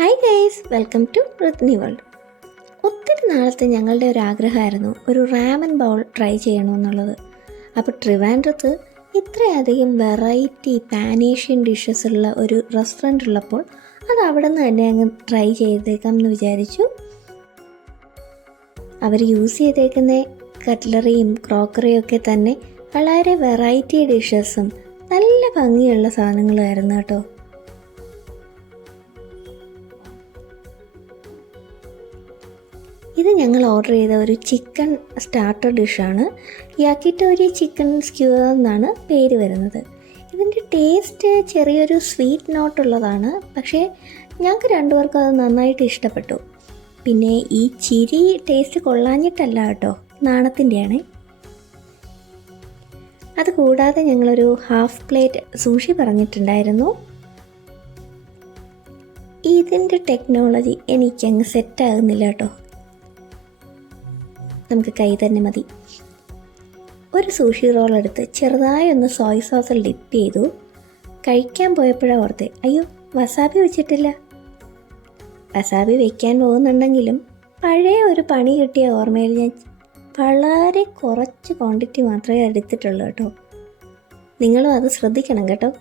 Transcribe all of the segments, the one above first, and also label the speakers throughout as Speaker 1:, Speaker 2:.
Speaker 1: Hi guys welcome to Prithvi world ഒത്തിരി നാളത്തെ ഞങ്ങളുടെ ഒരു ആഗ്രഹമായിരുന്നു ഒരു റാമൻ ബൗൾ ട്രൈ ചെയ്യണമെന്നുള്ളത്. അപ്പോൾ ട്രിവാൻഡ്രത്ത് ഇത്രയധികം വെറൈറ്റി പാനേഷ്യൻ ഡിഷസ് ഉള്ള ഒരു റെസ്റ്റോറന്റ് ഉള്ളപ്പോൾ അത് അവിടെ നിന്ന് തന്നെ അങ്ങ് ട്രൈ ചെയ്തേക്കാം എന്ന് വിചാരിച്ചു. അവർ യൂസ് ചെയ്തേക്കുന്ന കട്ട്ലറിയും ക്രോക്കറിയും ഒക്കെ തന്നെ വളരെ വെറൈറ്റി ഡിഷസും നല്ല ഭംഗിയുള്ള സാധനങ്ങളുമായിരുന്നു കേട്ടോ. ഇത് ഞങ്ങൾ ഓർഡർ ചെയ്ത ഒരു ചിക്കൻ സ്റ്റാർട്ടർ ഡിഷാണ്. യാക്കിട്ടോരി ചിക്കൻ സ്ക്യൂർ എന്നാണ് പേര് വരുന്നത്. ഇതിന്റെ ടേസ്റ്റ് ചെറിയൊരു സ്വീറ്റ് നോട്ടുള്ളതാണ്. പക്ഷേ ഞങ്ങൾക്ക് രണ്ടുപേർക്കും അത് നന്നായിട്ട് ഇഷ്ടപ്പെട്ടു. പിന്നെ ഈ ചിരി ടേസ്റ്റ് കൊള്ളാഞ്ഞിട്ടല്ല കേട്ടോ നാണത്തിന്റെയാണ്. അത് കൂടാതെ ഞങ്ങളൊരു ഹാഫ് പ്ലേറ്റ് സൂഷി പറഞ്ഞിട്ടുണ്ടായിരുന്നു. ഇതിന്റെ ടെക്നോളജി എനിക്കങ്ങ് സെറ്റാകുന്നില്ല കേട്ടോ. നമുക്ക് കൈ തന്നെ മതി. ഒരു സൂഷി റോൾ എടുത്ത് ചെറുതായി ഒന്ന് സോയ് സോസിൽ ഡിപ്പ് ചെയ്തു. കഴിക്കാൻ പോയപ്പോഴാണ് ഓർത്തെ അയ്യോ വസാബി വെച്ചിട്ടില്ല. വസാബി വെക്കാൻ പോകുന്നുണ്ടെങ്കിലും പഴയ ഒരു പണി കിട്ടിയ ഓർമ്മയിൽ ഞാൻ വളരെ കുറച്ച് ക്വാണ്ടിറ്റി മാത്രമേ എടുത്തിട്ടുള്ളൂ കേട്ടോ. നിങ്ങളും അത് ശ്രദ്ധിക്കണം കേട്ടോ.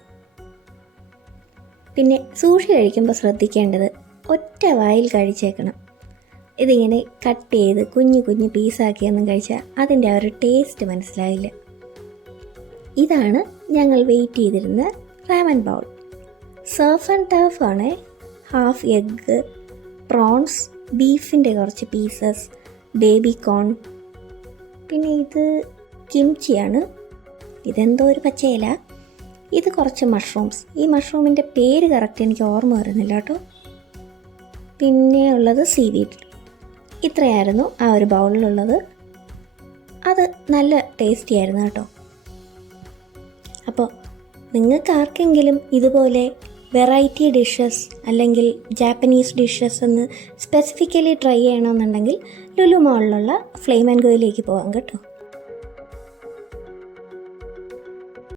Speaker 1: പിന്നെ സൂഷി കഴിക്കുമ്പോൾ ശ്രദ്ധിക്കേണ്ടത് ഒറ്റ വായിൽ കഴിച്ചേക്കണം. ഇതിങ്ങനെ കട്ട് ചെയ്ത് കുഞ്ഞു കുഞ്ഞു പീസാക്കിയൊന്നും കഴിച്ചാൽ അതിന്റെ ആ ഒരു ടേസ്റ്റ് മനസ്സിലായില്ല ഇതാണ് ഞങ്ങൾ വെയിറ്റ് ചെയ്തിരുന്ന ramen bowl surf and turf ആണ്. ഹാഫ് എഗ്ഗ് പ്രോൺസ് ബീഫിന്റെ കുറച്ച് പീസസ് ബേബി കോൺ പിന്നെ ഇത് കിംച്ചിയാണ് ഇതെന്തോ ഒരു പച്ചയില. ഇത് കുറച്ച് മഷ്റൂംസ് ഈ മഷ്റൂമിന്റെ പേര് കറക്റ്റ് എനിക്ക് ഓർമ്മ വരുന്നില്ല കേട്ടോ. പിന്നെ ഉള്ളത് സീവീഡ് ഇത്രയായിരുന്നു ആ ഒരു ബൗളിലുള്ളത്. അത് നല്ല ടേസ്റ്റി ആയിരുന്നു കേട്ടോ. അപ്പോൾ നിങ്ങൾക്ക് ആർക്കെങ്കിലും ഇതുപോലെ വെറൈറ്റി ഡിഷസ് അല്ലെങ്കിൽ ജാപ്പനീസ് ഡിഷസ് എന്ന് സ്പെസിഫിക്കലി ട്രൈ ചെയ്യണമെന്നുണ്ടെങ്കിൽ ലുലു മോളിലുള്ള ഫ്ലെയിം ആൻഡ് ഗോയിലേക്ക് പോകാം കേട്ടോ.